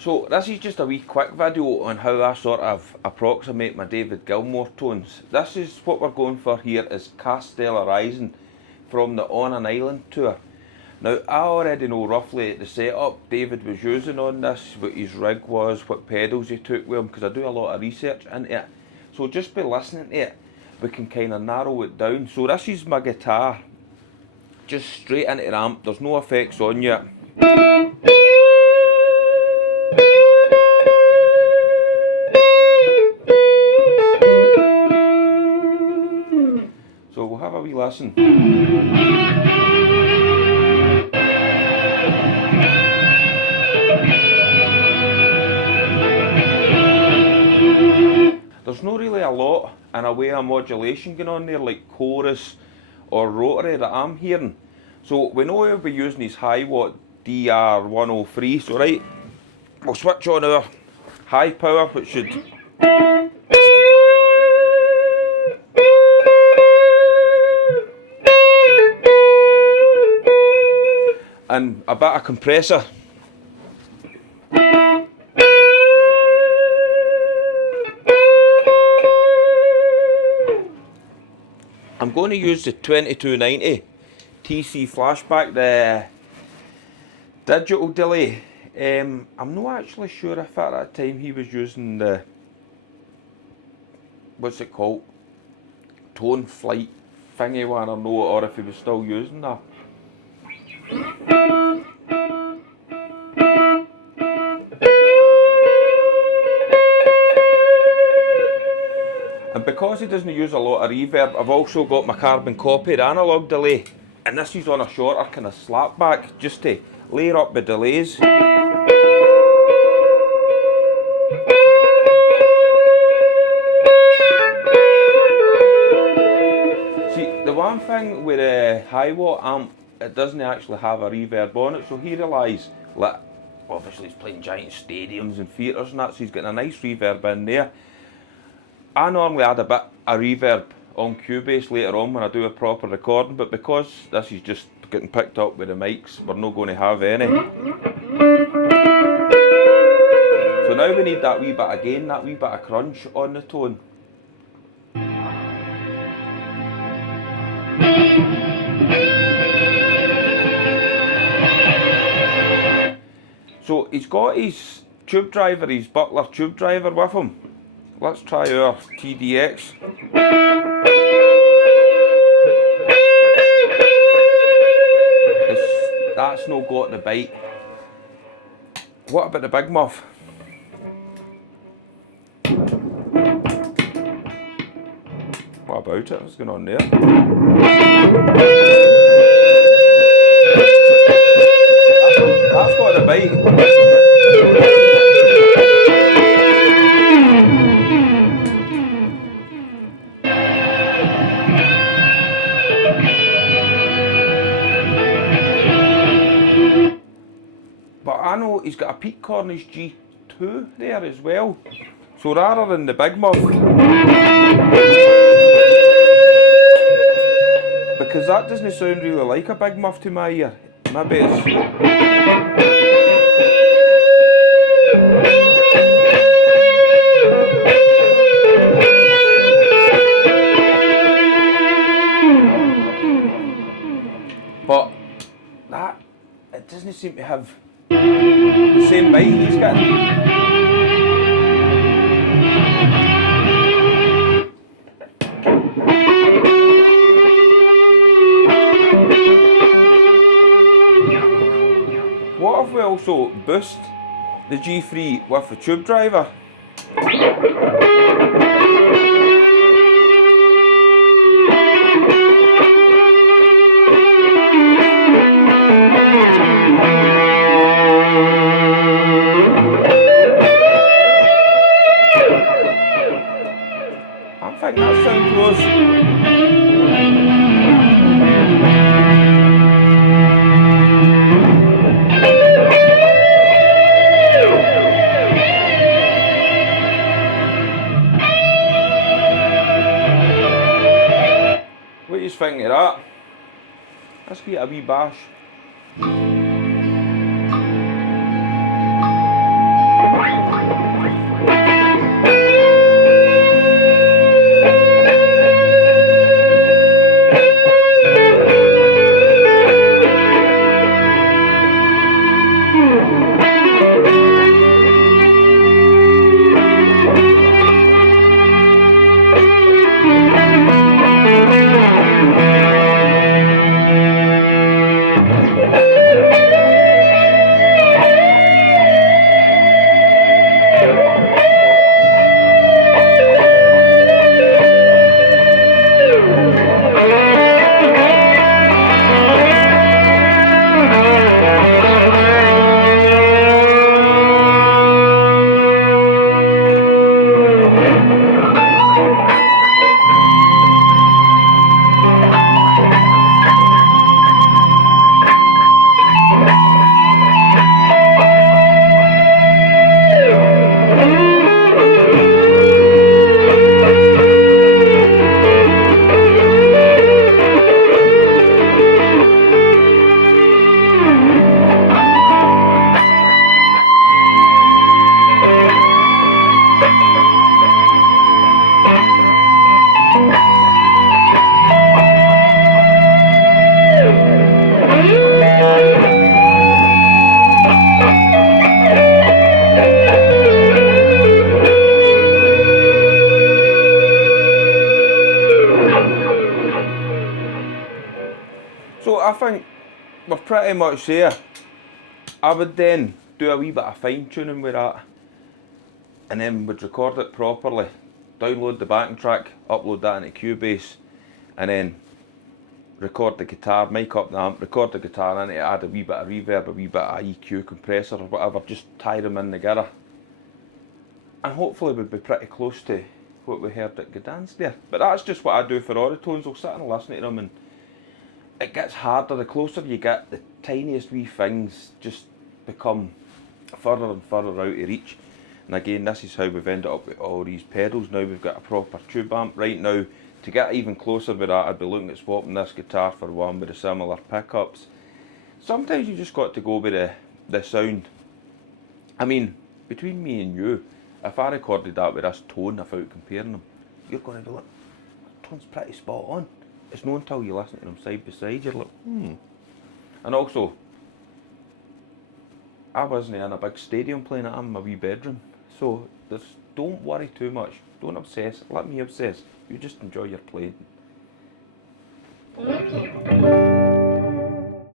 So this is just a wee quick video on how I sort of approximate my David Gilmour tones. This is what we're going for here is Castella Rising from the On an Island tour. Now I already know roughly the setup David was using on this, what his rig was, what pedals he took with him, because I do a lot of research into it. So just by listening to it, we can kind of narrow it down. So this is my guitar, just straight into the amp, there's no effects on yet. So we'll have a wee listen. There's not really a lot in a way of modulation going on there like chorus or rotary that I'm hearing. So we know we'll be using his high watt DR103, so right, we'll switch on our high power, which should and a bit of compressor. I'm going to use the 2290 TC flashback, the digital delay. I'm not actually sure if at that time he was using the, what's it called, tone flight thingy one or no, or if he was still using that. And because he doesn't use a lot of reverb, I've also got my carbon copy, the analog delay, and this is on a shorter kind of slapback, just to layer up the delays. See, the one thing with a high watt amp, it doesn't actually have a reverb on it, so he relies, like, obviously he's playing giant stadiums and theatres and that, so he's getting a nice reverb in there. I normally add a bit of reverb on Cubase later on when I do a proper recording, but because this is just getting picked up with the mics, we're not going to have any. So now we need that wee bit of gain, that wee bit of crunch on the tone. So he's got his tube driver, his Butler tube driver with him. Let's try our TDX. That's not got the bite. What about the big muff? What about it? What's going on there? That's got the bite. But I know he's got a Pete Cornish G2 there as well. So rather than the big muff, because that doesn't sound really like a big muff to my ear. Maybe it's... But that, it doesn't seem to have the same bite he's getting. What if we also boost the G3 with the tube driver? I think that sounds close. What do you think of that? Let's give it a wee bash. pretty much there. I would then do a wee bit of fine tuning with that, and then would record it properly, download the backing track, upload that into Cubase, and then record the guitar, mic up the amp, record the guitar in it, add a wee bit of reverb, a wee bit of EQ compressor or whatever, just tie them in together. And hopefully we'd be pretty close to what we heard at Gdansk there. But that's just what I do for Autotones. I'll sit and listen to them, and it gets harder. The closer you get, the tiniest wee things just become further and further out of reach. And again, this is how we've ended up with all these pedals. Now we've got a proper tube amp. Right now, to get even closer with that, I'd be looking at swapping this guitar for one with the similar pickups. Sometimes you just got to go with the sound. I mean, between me and you, if I recorded that with this tone without comparing them, you're going to be like, that tone's pretty spot on. It's not until you listen to them side by side, you're like, And also, I wasn't in a big stadium playing it, I'm in my wee bedroom. So, don't worry too much. Don't obsess. Let me obsess. You just enjoy your playing.